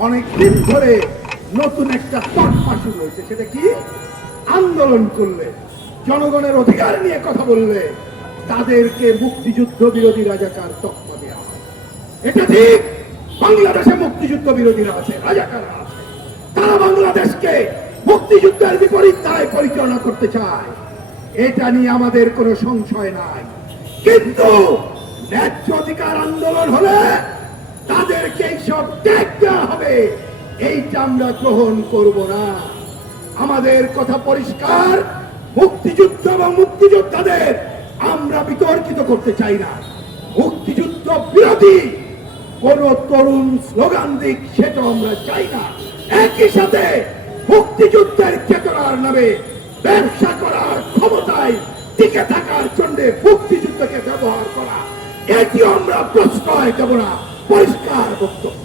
অনেকদিন ধরে নতুন একটা তৎপা শুরু হয়েছে। সেটা কি? আন্দোলন করলে, জনগণের অধিকার নিয়ে কথা বললে, তাদেরকে মুক্তিযুদ্ধ বিরোধী রাজাকার তকমা দেওয়া এটা ঠিক, বাংলাদেশে মুক্তিযুদ্ধ বিরোধীরা আছে, রাজাকাররা আছে। তারা বাংলাদেশকে মুক্তিযুদ্ধের বিপরীত তাই পরিচালনা করতে চায়। এটা নিয়ে আমাদের কোনো সংশয় নাই। কিন্তু ন্যায্য অধিকার আন্দোলন হলে এইসব ত্যাগ দেওয়া হবে। এইটা আমরা গ্রহণ করব না। আমাদের কথা পরিষ্কার, মুক্তিযুদ্ধ এবং মুক্তিযোদ্ধাদের আমরা বিতর্কিত করতে চাই না। মুক্তিযুদ্ধ বিরোধী, কোন তরুণ স্লোগান দিক সেটা আমরা চাই না। একই সাথে মুক্তিযুদ্ধের চেতনার নামে ব্যবসা করার ক্ষমতায় টিকে থাকার জন্য মুক্তিযুদ্ধকে ব্যবহার করা এটি আমরা প্রশ্রয় দেব না। পরিষ্কার বক্তব্য